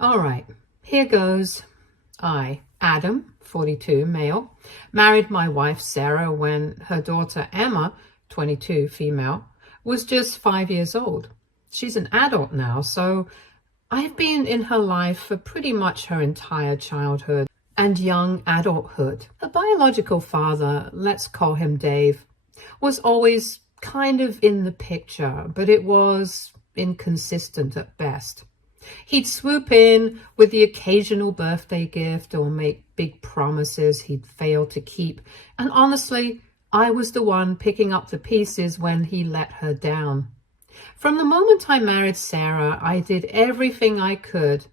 All right, here goes. I, Adam, 42, male, married my wife Sarah when her daughter Emma, 22, female, was just 5 years old. She's an adult now, so I've been in her life for pretty much her entire childhood and young adulthood. Her biological father, let's call him Dave, was always kind of in the picture, but it was inconsistent at best. He'd swoop in with the occasional birthday gift or make big promises he'd failed to keep. And honestly, I was the one picking up the pieces when he let her down. From the moment I married Sarah, I did everything I could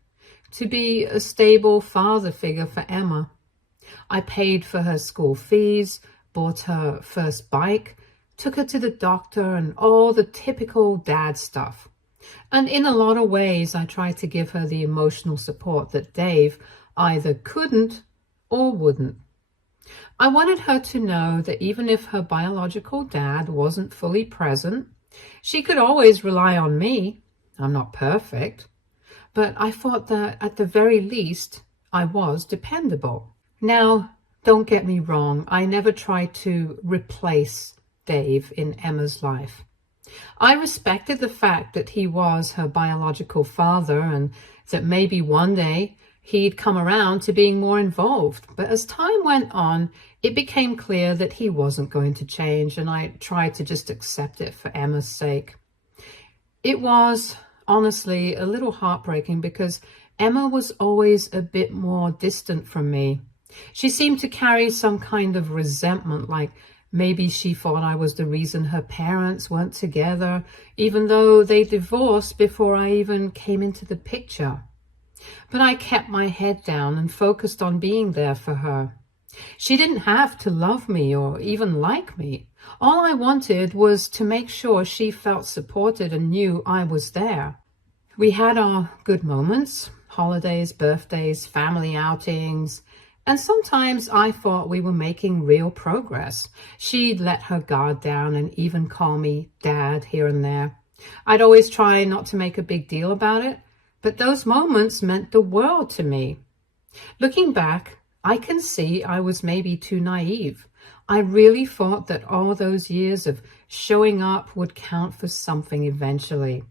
to be a stable father figure for Emma. I paid for her school fees, bought her first bike, took her to the doctor, and all the typical dad stuff. And in a lot of ways, I tried to give her the emotional support that Dave either couldn't or wouldn't. I wanted her to know that even if her biological dad wasn't fully present, she could always rely on me. I'm not perfect, but I thought that at the very least, I was dependable. Now, don't get me wrong, I never tried to replace Dave in Emma's life. I respected the fact that he was her biological father and that maybe one day he'd come around to being more involved. But as time went on, it became clear that he wasn't going to change, and I tried to just accept it for Emma's sake. It was honestly a little heartbreaking because Emma was always a bit more distant from me. She seemed to carry some kind of resentment, like maybe she thought I was the reason her parents weren't together, even though they divorced before I even came into the picture. But I kept my head down and focused on being there for her. She didn't have to love me or even like me. All I wanted was to make sure she felt supported and knew I was there. We had our good moments, holidays, birthdays, family outings, and sometimes I thought we were making real progress. She'd let her guard down and even call me Dad here and there. I'd always try not to make a big deal about it, but those moments meant the world to me. Looking back, I can see I was maybe too naive. I really thought that all those years of showing up would count for something eventually.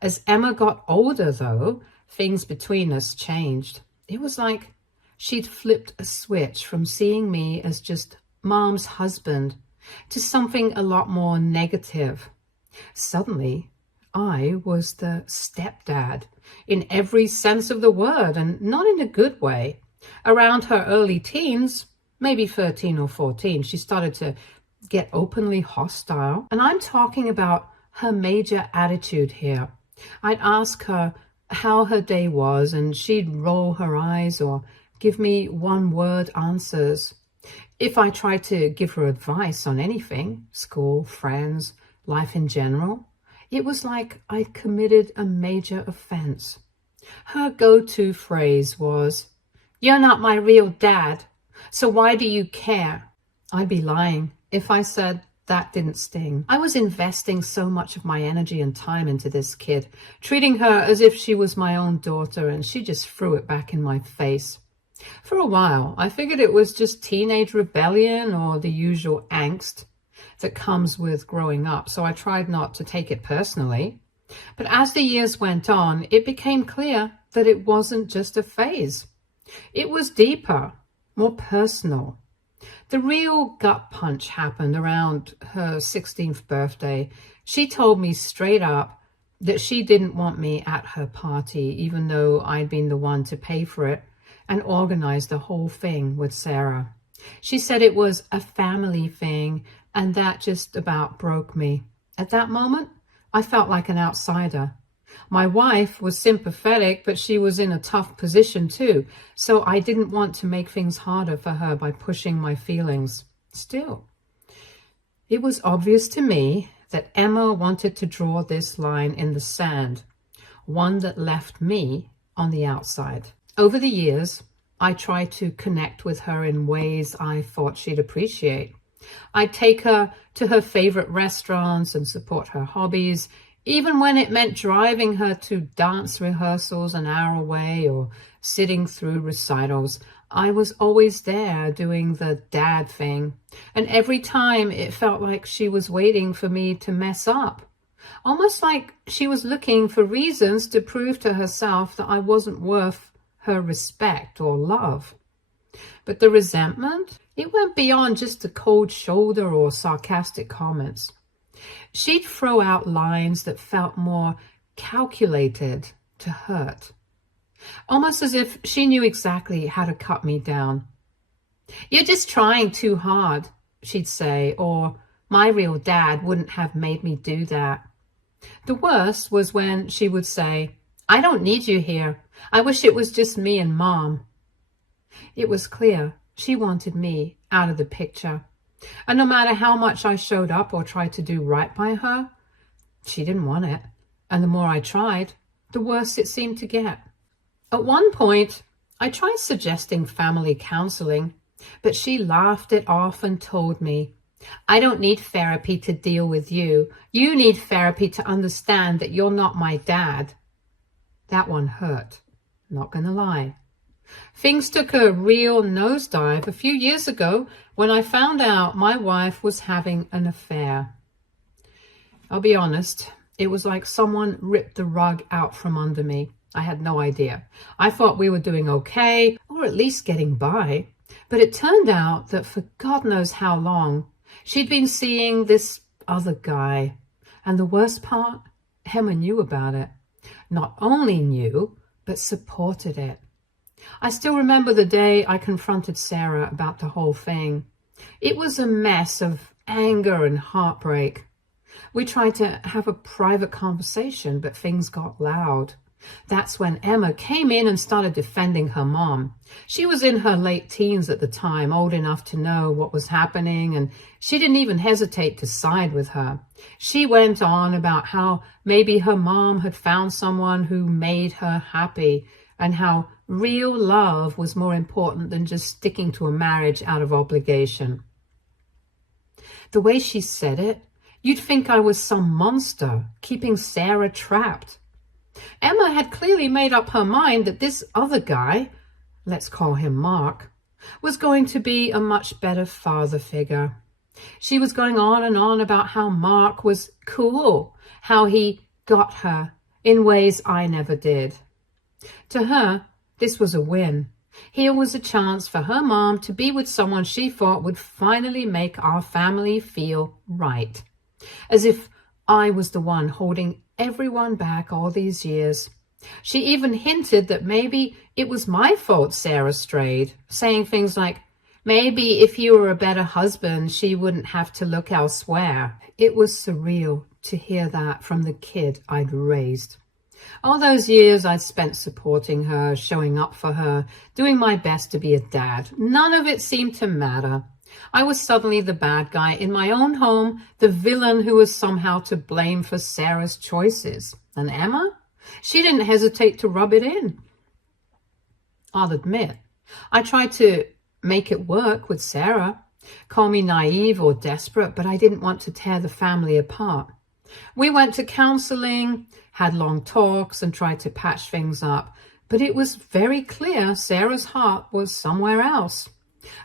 As Emma got older, though, things between us changed. It was like she'd flipped a switch from seeing me as just Mom's husband to something a lot more negative. Suddenly, I was the stepdad in every sense of the word, and not in a good way. Around her early teens, maybe 13 or 14, she started to get openly hostile. And I'm talking about her major attitude here. I'd ask her how her day was, and she'd roll her eyes or give me one-word answers. If I tried to give her advice on anything, school, friends, life in general, it was like I'd committed a major offense. Her go-to phrase was, "You're not my real dad, so why do you care?" I'd be lying if I said that didn't sting. I was investing so much of my energy and time into this kid, treating her as if she was my own daughter, and she just threw it back in my face. For a while, I figured it was just teenage rebellion or the usual angst that comes with growing up, so I tried not to take it personally. But as the years went on, it became clear that it wasn't just a phase. It was deeper, more personal. The real gut punch happened around her 16th birthday. She told me straight up that she didn't want me at her party, even though I'd been the one to pay for it and organize the whole thing with Sarah. She said it was a family thing, and that just about broke me. At that moment, I felt like an outsider. My wife was sympathetic, but she was in a tough position too, so I didn't want to make things harder for her by pushing my feelings. Still, it was obvious to me that Emma wanted to draw this line in the sand, one that left me on the outside. Over the years, I tried to connect with her in ways I thought she'd appreciate. I'd take her to her favorite restaurants and support her hobbies, Even when it meant driving her to dance rehearsals an hour away or sitting through recitals, I was always there doing the dad thing. And every time it felt like she was waiting for me to mess up. Almost like she was looking for reasons to prove to herself that I wasn't worth her respect or love. But the resentment, it went beyond just a cold shoulder or sarcastic comments. She'd throw out lines that felt more calculated to hurt, almost as if she knew exactly how to cut me down. "You're just trying too hard," she'd say, or "My real dad wouldn't have made me do that." The worst was when she would say, "I don't need you here. I wish it was just me and Mom." It was clear she wanted me out of the picture. And no matter how much I showed up or tried to do right by her, she didn't want it. And the more I tried, the worse it seemed to get. At one point, I tried suggesting family counseling, but she laughed it off and told me, "I don't need therapy to deal with you. You need therapy to understand that you're not my dad." That one hurt, not gonna lie. Things took a real nosedive a few years ago when I found out my wife was having an affair. I'll be honest, it was like someone ripped the rug out from under me. I had no idea. I thought we were doing okay, or at least getting by. But it turned out that for God knows how long, she'd been seeing this other guy. And the worst part, Emma knew about it. Not only knew, but supported it. I still remember the day I confronted Sarah about the whole thing. It was a mess of anger and heartbreak. We tried to have a private conversation, but things got loud. That's when Emma came in and started defending her mom. She was in her late teens at the time, old enough to know what was happening, and she didn't even hesitate to side with her. She went on about how maybe her mom had found someone who made her happy, and how real love was more important than just sticking to a marriage out of obligation. The way she said it, you'd think I was some monster keeping Sarah trapped. Emma had clearly made up her mind that this other guy, let's call him Mark, was going to be a much better father figure. She was going on and on about how Mark was cool, how he got her in ways I never did. To her, this was a win. Here was a chance for her mom to be with someone she thought would finally make our family feel right. As if I was the one holding everyone back all these years. She even hinted that maybe it was my fault Sarah strayed, saying things like, "Maybe if you were a better husband, she wouldn't have to look elsewhere." It was surreal to hear that from the kid I'd raised. All those years I'd spent supporting her, showing up for her, doing my best to be a dad. None of it seemed to matter. I was suddenly the bad guy in my own home, the villain who was somehow to blame for Sarah's choices. And Emma? She didn't hesitate to rub it in. I'll admit, I tried to make it work with Sarah. Call me naive or desperate, but I didn't want to tear the family apart. We went to counseling, had long talks, and tried to patch things up. But it was very clear Sarah's heart was somewhere else.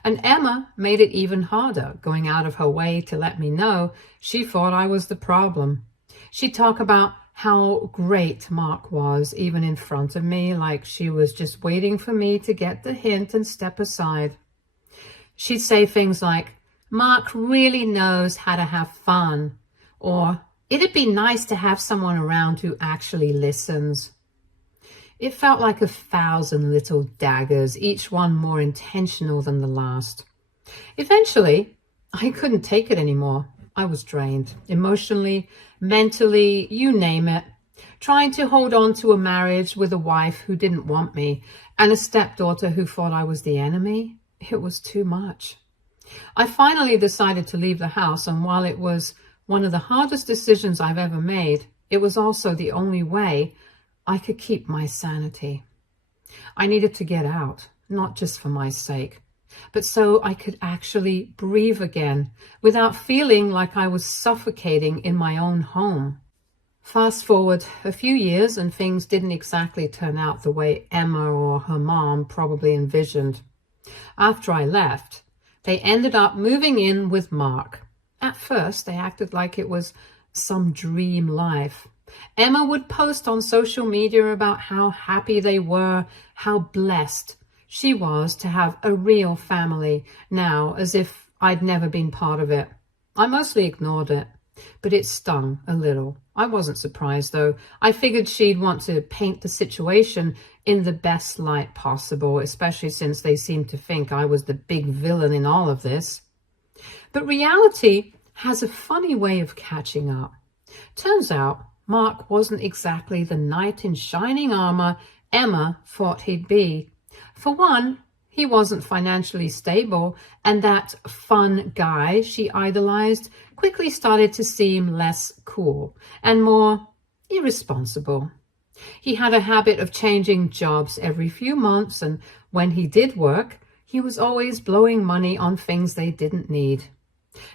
And Emma made it even harder, going out of her way to let me know she thought I was the problem. She'd talk about how great Mark was, even in front of me, like she was just waiting for me to get the hint and step aside. She'd say things like, "Mark really knows how to have fun," or "It'd be nice to have someone around who actually listens." It felt like 1,000 little daggers, each one more intentional than the last. Eventually, I couldn't take it anymore. I was drained, emotionally, mentally, you name it. Trying to hold on to a marriage with a wife who didn't want me and a stepdaughter who thought I was the enemy, it was too much. I finally decided to leave the house, and while it was one of the hardest decisions I've ever made, it was also the only way I could keep my sanity. I needed to get out, not just for my sake, but so I could actually breathe again without feeling like I was suffocating in my own home. Fast forward a few years and things didn't exactly turn out the way Emma or her mom probably envisioned. After I left, they ended up moving in with Mark. At first, they acted like it was some dream life. Emma would post on social media about how happy they were, how blessed she was to have a real family now, as if I'd never been part of it. I mostly ignored it, but it stung a little. I wasn't surprised, though. I figured she'd want to paint the situation in the best light possible, especially since they seemed to think I was the big villain in all of this. But reality has a funny way of catching up. Turns out Mark wasn't exactly the knight in shining armor Emma thought he'd be. For one, he wasn't financially stable, and that fun guy she idolized quickly started to seem less cool and more irresponsible. He had a habit of changing jobs every few months, and when he did work, he was always blowing money on things they didn't need.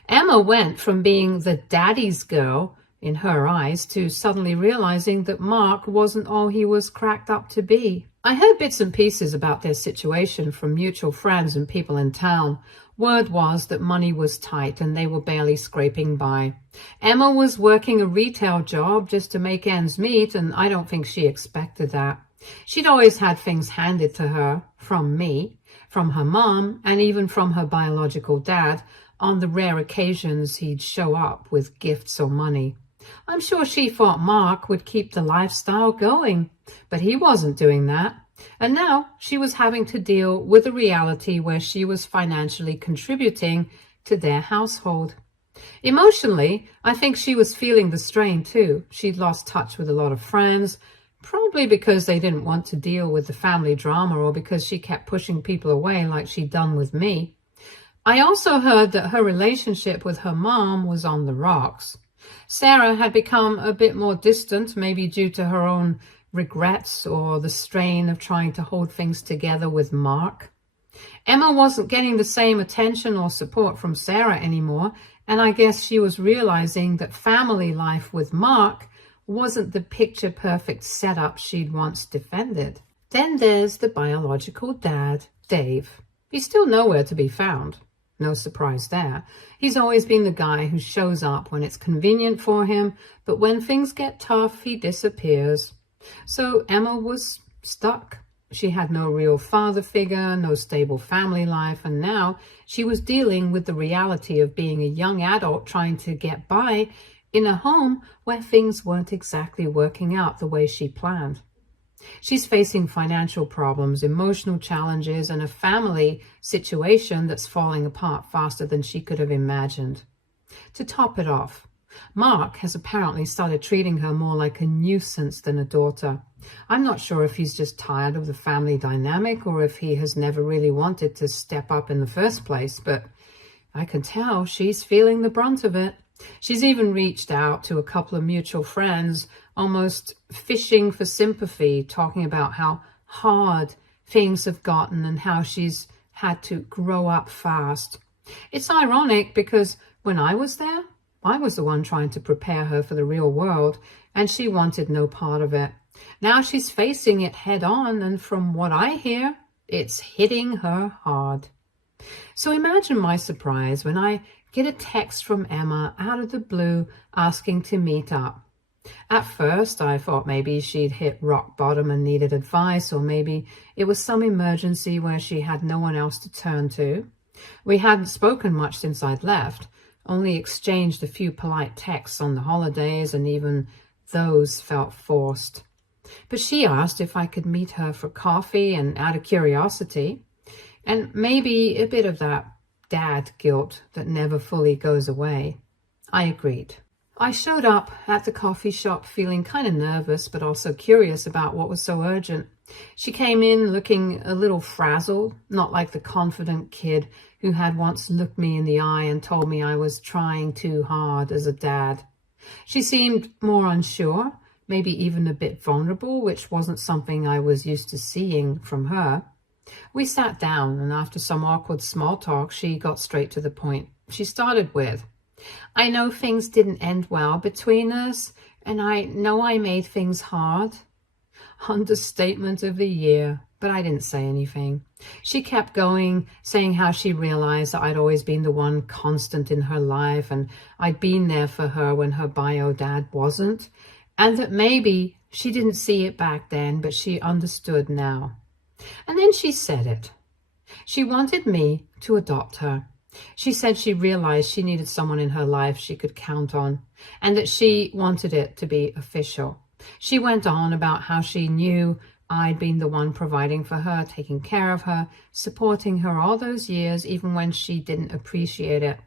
Emma went from being the daddy's girl in her eyes to suddenly realizing that Mark wasn't all he was cracked up to be. I heard bits and pieces about their situation from mutual friends and people in town. Word was that money was tight and they were barely scraping by. Emma was working a retail job just to make ends meet, and I don't think she expected that. She'd always had things handed to her from me, from her mom, and even from her biological dad on the rare occasions he'd show up with gifts or money. I'm sure she thought Mark would keep the lifestyle going, but he wasn't doing that. And now she was having to deal with a reality where she was financially contributing to their household. Emotionally, I think she was feeling the strain too. She'd lost touch with a lot of friends, probably because they didn't want to deal with the family drama or because she kept pushing people away like she'd done with me. I also heard that her relationship with her mom was on the rocks. Sarah had become a bit more distant, maybe due to her own regrets or the strain of trying to hold things together with Mark. Emma wasn't getting the same attention or support from Sarah anymore, and I guess she was realizing that family life with Mark wasn't the picture-perfect setup she'd once defended. Then there's the biological dad, Dave. He's still nowhere to be found. No surprise there. He's always been the guy who shows up when it's convenient for him, but when things get tough, he disappears. So Emma was stuck. She had no real father figure, no stable family life, and now she was dealing with the reality of being a young adult trying to get by in a home where things weren't exactly working out the way she planned. She's facing financial problems, emotional challenges, and a family situation that's falling apart faster than she could have imagined. To top it off, Mark has apparently started treating her more like a nuisance than a daughter. I'm not sure if he's just tired of the family dynamic or if he has never really wanted to step up in the first place, but I can tell she's feeling the brunt of it. She's even reached out to a couple of mutual friends, almost fishing for sympathy, talking about how hard things have gotten and how she's had to grow up fast. It's ironic because when I was there, I was the one trying to prepare her for the real world, and she wanted no part of it. Now she's facing it head on, and from what I hear, it's hitting her hard. So imagine my surprise when I get a text from Emma out of the blue asking to meet up. At first, I thought maybe she'd hit rock bottom and needed advice, or maybe it was some emergency where she had no one else to turn to. We hadn't spoken much since I'd left, only exchanged a few polite texts on the holidays, and even those felt forced. But she asked if I could meet her for coffee, and out of curiosity, and maybe a bit of that dad guilt that never fully goes away, I agreed. I showed up at the coffee shop feeling kind of nervous, but also curious about what was so urgent. She came in looking a little frazzled, not like the confident kid who had once looked me in the eye and told me I was trying too hard as a dad. She seemed more unsure, maybe even a bit vulnerable, which wasn't something I was used to seeing from her. We sat down, and after some awkward small talk, she got straight to the point. She started with, "I know things didn't end well between us, And I know I made things hard. Understatement of the year, but I didn't say anything. She kept going, saying how she realized that I'd always been the one constant in her life and I'd been there for her when her bio dad wasn't, and that maybe she didn't see it back then, but she understood now. And then she said it. She wanted me to adopt her. She said she realized she needed someone in her life she could count on, and that she wanted it to be official. She went on about how she knew I'd been the one providing for her, taking care of her, supporting her all those years, even when she didn't appreciate it.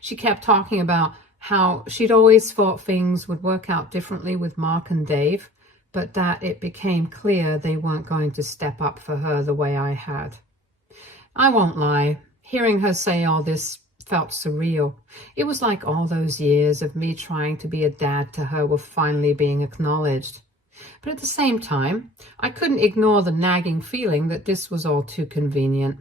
She kept talking about how she'd always thought things would work out differently with Mark and Dave, but that it became clear they weren't going to step up for her the way I had. I won't lie, hearing her say all this felt surreal. It was like all those years of me trying to be a dad to her were finally being acknowledged. But at the same time, I couldn't ignore the nagging feeling that this was all too convenient.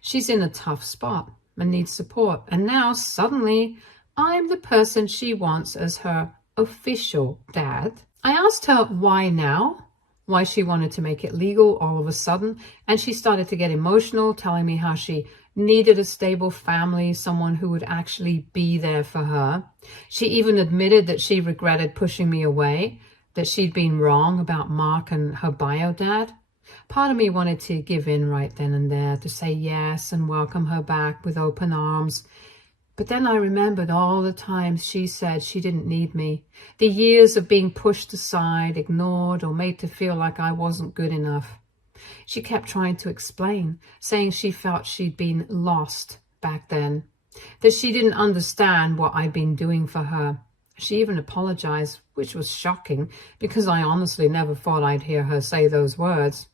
She's in a tough spot and needs support, and now suddenly I'm the person she wants as her official dad. I asked her why now, why she wanted to make it legal all of a sudden, and she started to get emotional, telling me how she needed a stable family, someone who would actually be there for her. She even admitted that she regretted pushing me away, that she'd been wrong about Mark and her bio dad. Part of me wanted to give in right then and there, to say yes and welcome her back with open arms. But then I remembered all the times she said she didn't need me, the years of being pushed aside, ignored, or made to feel like I wasn't good enough. She kept trying to explain, saying she felt she'd been lost back then, that she didn't understand what I'd been doing for her. She even apologized, which was shocking, because I honestly never thought I'd hear her say those words.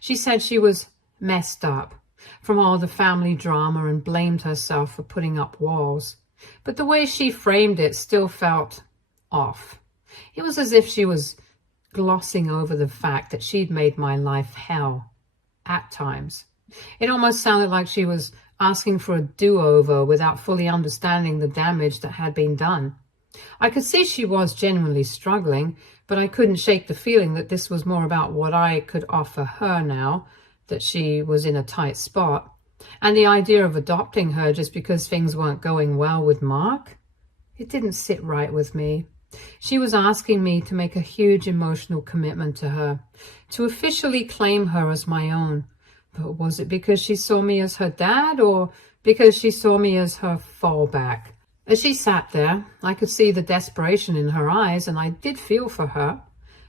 She said she was messed up from all the family drama and blamed herself for putting up walls. But the way she framed it still felt off. It was as if she was glossing over the fact that she'd made my life hell at times. It almost sounded like she was asking for a do-over without fully understanding the damage that had been done. I could see she was genuinely struggling, but I couldn't shake the feeling that this was more about what I could offer her now that she was in a tight spot, and the idea of adopting her just because things weren't going well with Mark. It didn't sit right with me. She was asking me to make a huge emotional commitment to her, to officially claim her as my own. But was it because she saw me as her dad, or because she saw me as her fallback? As she sat there, I could see the desperation in her eyes, and I did feel for her.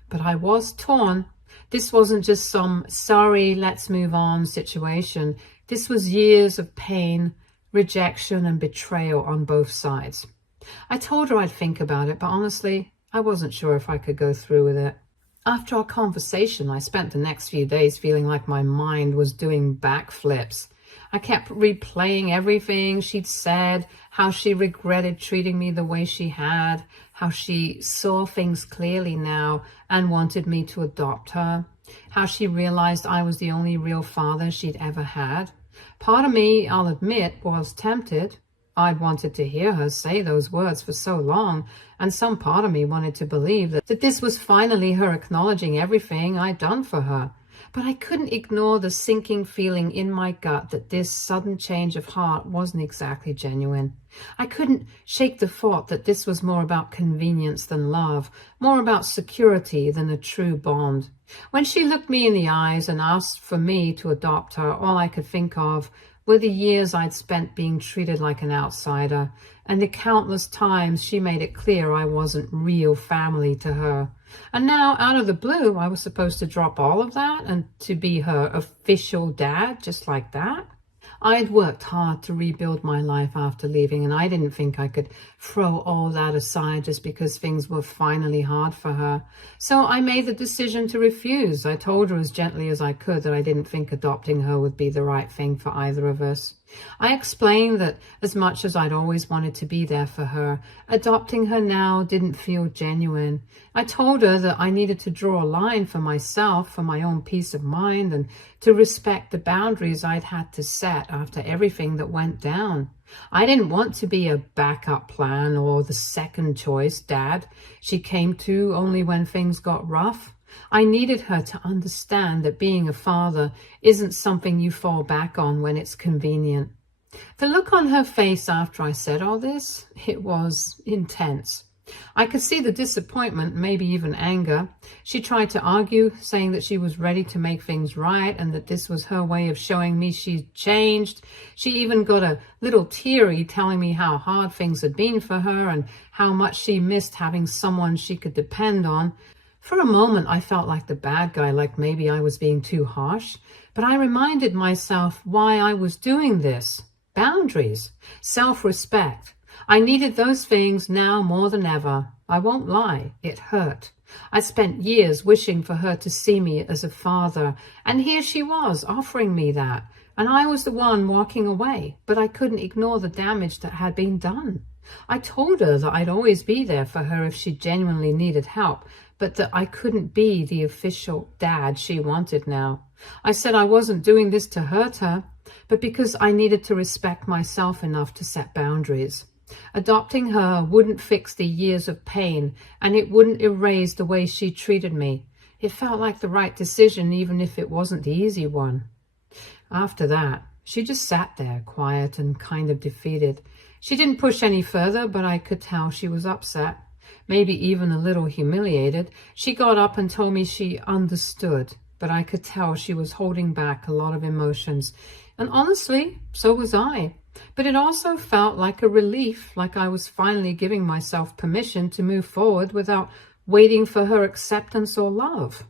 But I was torn. This wasn't just some sorry, let's move on situation. This was years of pain, rejection, and betrayal on both sides. I told her I'd think about it, but honestly, I wasn't sure if I could go through with it. After our conversation, I spent the next few days feeling like my mind was doing backflips. I kept replaying everything she'd said, how she regretted treating me the way she had, how she saw things clearly now and wanted me to adopt her, how she realized I was the only real father she'd ever had. Part of me, I'll admit, was tempted. I'd wanted to hear her say those words for so long, and some part of me wanted to believe that this was finally her acknowledging everything I'd done for her. But I couldn't ignore the sinking feeling in my gut that this sudden change of heart wasn't exactly genuine. I couldn't shake the thought that this was more about convenience than love, more about security than a true bond. When she looked me in the eyes and asked for me to adopt her, all I could think of were the years I'd spent being treated like an outsider, and the countless times she made it clear I wasn't real family to her. And now, out of the blue, I was supposed to drop all of that and to be her official dad, just like that? I had worked hard to rebuild my life after leaving, and I didn't think I could throw all that aside just because things were finally hard for her. So I made the decision to refuse. I told her as gently as I could that I didn't think adopting her would be the right thing for either of us. I explained that as much as I'd always wanted to be there for her, adopting her now didn't feel genuine. I told her that I needed to draw a line for myself, for my own peace of mind, and to respect the boundaries I'd had to set upset after everything that went down. I didn't want to be a backup plan or the second choice dad she came to only when things got rough. I needed her to understand that being a father isn't something you fall back on when it's convenient. The look on her face after I said all this, it was intense. I could see the disappointment, maybe even anger. She tried to argue, saying that she was ready to make things right and that this was her way of showing me she'd changed. She even got a little teary, telling me how hard things had been for her and how much she missed having someone she could depend on. For a moment, I felt like the bad guy, like maybe I was being too harsh, but I reminded myself why I was doing this. Boundaries, self-respect. I needed those things now more than ever. I won't lie, it hurt. I spent years wishing for her to see me as a father, and here she was offering me that, and I was the one walking away, but I couldn't ignore the damage that had been done. I told her that I'd always be there for her if she genuinely needed help, but that I couldn't be the official dad she wanted now. I said I wasn't doing this to hurt her, but because I needed to respect myself enough to set boundaries. Adopting her wouldn't fix the years of pain, and it wouldn't erase the way she treated me. It felt like the right decision, even if it wasn't the easy one. After that, she just sat there, quiet and kind of defeated. She didn't push any further, but I could tell she was upset, maybe even a little humiliated. She got up and told me she understood, but I could tell she was holding back a lot of emotions. And honestly, so was I. But it also felt like a relief, like I was finally giving myself permission to move forward without waiting for her acceptance or love.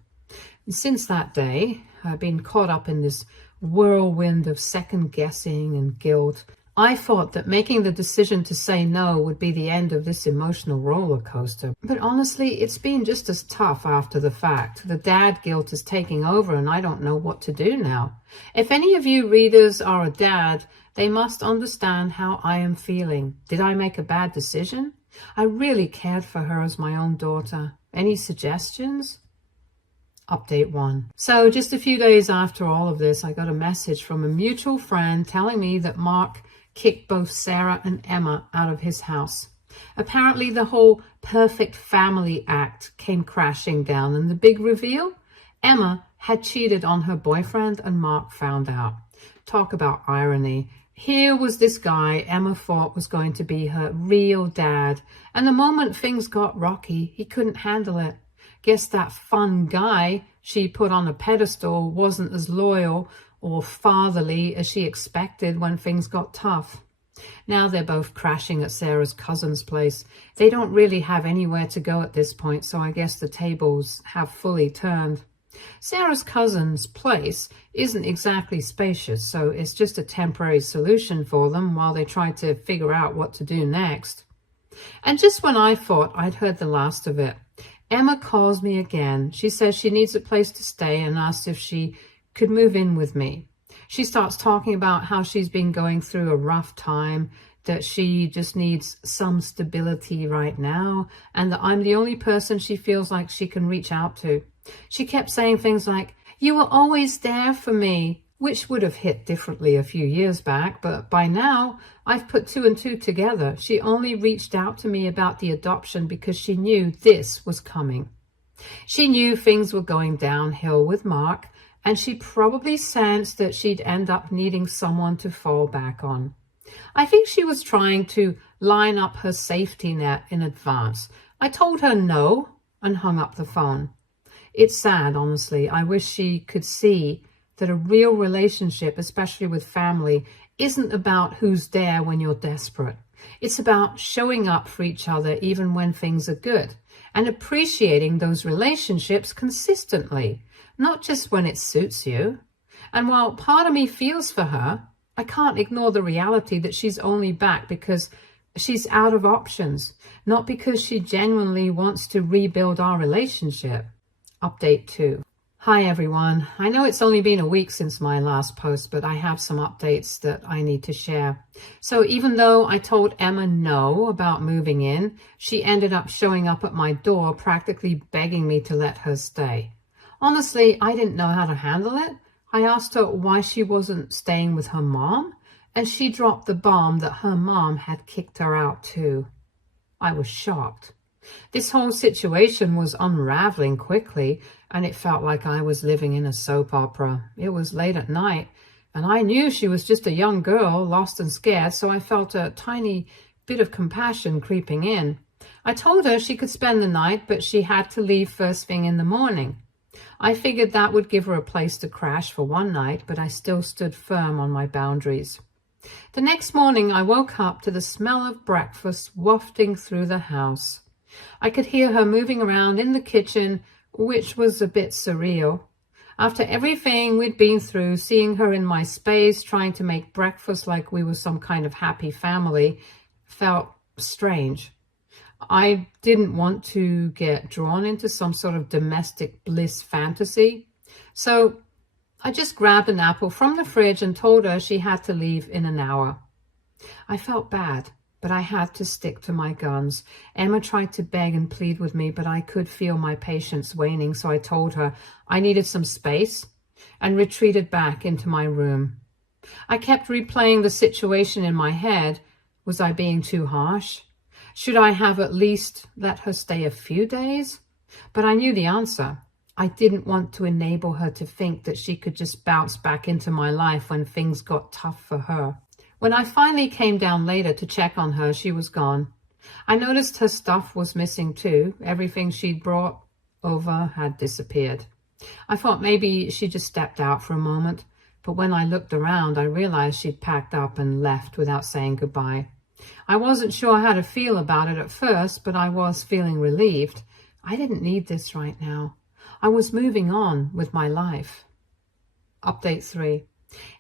And since that day, I've been caught up in this whirlwind of second-guessing and guilt. I thought that making the decision to say no would be the end of this emotional roller coaster. But honestly, it's been just as tough after the fact. The dad guilt is taking over and I don't know what to do now. If any of you readers are a dad, they must understand how I am feeling. Did I make a bad decision? I really cared for her as my own daughter. Any suggestions? Update 1. So just a few days after all of this, I got a message from a mutual friend telling me that Mark kicked both Sarah and Emma out of his house. Apparently the whole perfect family act came crashing down, and the big reveal? Emma had cheated on her boyfriend and Mark found out. Talk about irony. Here was this guy Emma thought was going to be her real dad, and the moment things got rocky, he couldn't handle it. Guess that fun guy she put on a pedestal wasn't as loyal or fatherly as she expected when things got tough. Now they're both crashing at Sarah's cousin's place. They don't really have anywhere to go at this point, so I guess the tables have fully turned. Sarah's cousin's place isn't exactly spacious, so it's just a temporary solution for them while they try to figure out what to do next. And just when I thought I'd heard the last of it, Emma calls me again. She says she needs a place to stay and asks if she could move in with me. She starts talking about how she's been going through a rough time, that she just needs some stability right now, and that I'm the only person she feels like she can reach out to. She kept saying things like, "You were always there for me," which would have hit differently a few years back, but by now I've put 2 and 2 together. She only reached out to me about the adoption because she knew this was coming. She knew things were going downhill with Mark, and she probably sensed that she'd end up needing someone to fall back on. I think she was trying to line up her safety net in advance. I told her no and hung up the phone. It's sad, honestly. I wish she could see that a real relationship, especially with family, isn't about who's there when you're desperate. It's about showing up for each other even when things are good and appreciating those relationships consistently, not just when it suits you. And while part of me feels for her, I can't ignore the reality that she's only back because she's out of options, not because she genuinely wants to rebuild our relationship. Update 2. Hi everyone. I know it's only been a week since my last post, but I have some updates that I need to share. So even though I told Emma no about moving in, she ended up showing up at my door practically begging me to let her stay. Honestly, I didn't know how to handle it. I asked her why she wasn't staying with her mom, and she dropped the bomb that her mom had kicked her out too. I was shocked. This whole situation was unraveling quickly, and it felt like I was living in a soap opera. It was late at night, and I knew she was just a young girl, lost and scared, so I felt a tiny bit of compassion creeping in. I told her she could spend the night, but she had to leave first thing in the morning. I figured that would give her a place to crash for one night, but I still stood firm on my boundaries. The next morning, I woke up to the smell of breakfast wafting through the house. I could hear her moving around in the kitchen, which was a bit surreal. After everything we'd been through, seeing her in my space, trying to make breakfast like we were some kind of happy family, felt strange. I didn't want to get drawn into some sort of domestic bliss fantasy. So I just grabbed an apple from the fridge and told her she had to leave in an hour. I felt bad, but I had to stick to my guns. Emma tried to beg and plead with me, but I could feel my patience waning, so I told her I needed some space and retreated back into my room. I kept replaying the situation in my head. Was I being too harsh? Should I have at least let her stay a few days? But I knew the answer. I didn't want to enable her to think that she could just bounce back into my life when things got tough for her. When I finally came down later to check on her, she was gone. I noticed her stuff was missing too. Everything she'd brought over had disappeared. I thought maybe she just stepped out for a moment, but when I looked around, I realized she'd packed up and left without saying goodbye. I wasn't sure how to feel about it at first, but I was feeling relieved. I didn't need this right now. I was moving on with my life. Update 3.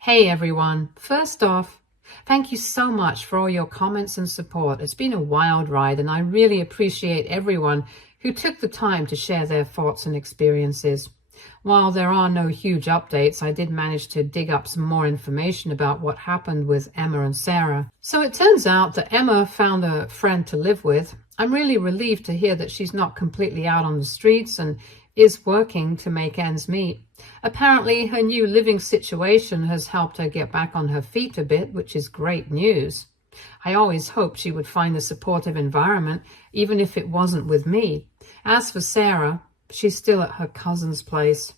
Hey everyone. First off, thank you so much for all your comments and support. It's been a wild ride, and I really appreciate everyone who took the time to share their thoughts and experiences. While there are no huge updates, I did manage to dig up some more information about what happened with Emma and Sarah. So it turns out that Emma found a friend to live with. I'm really relieved to hear that she's not completely out on the streets and is working to make ends meet. Apparently, her new living situation has helped her get back on her feet a bit, which is great news. I always hoped she would find a supportive environment, even if it wasn't with me. As for Sarah, she's still at her cousin's place.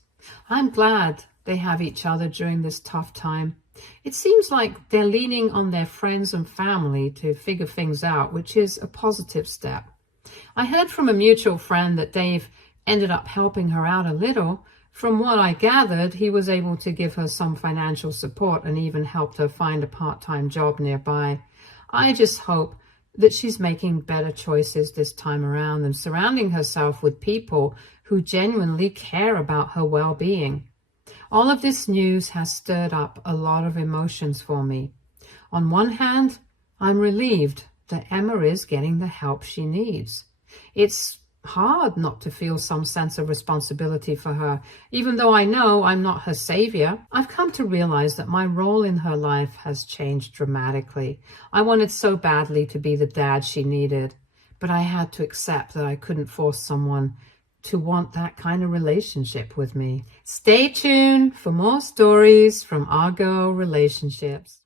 I'm glad they have each other during this tough time. It seems like they're leaning on their friends and family to figure things out, which is a positive step. I heard from a mutual friend that Dave ended up helping her out a little. From what I gathered, he was able to give her some financial support and even helped her find a part-time job nearby. I just hope that she's making better choices this time around and surrounding herself with people who genuinely care about her well-being. All of this news has stirred up a lot of emotions for me. On one hand, I'm relieved that Emma is getting the help she needs. It's hard not to feel some sense of responsibility for her. Even though I know I'm not her savior, I've come to realize that my role in her life has changed dramatically. I wanted so badly to be the dad she needed, but I had to accept that I couldn't force someone to want that kind of relationship with me. Stay tuned for more stories from Our Girl Relationships.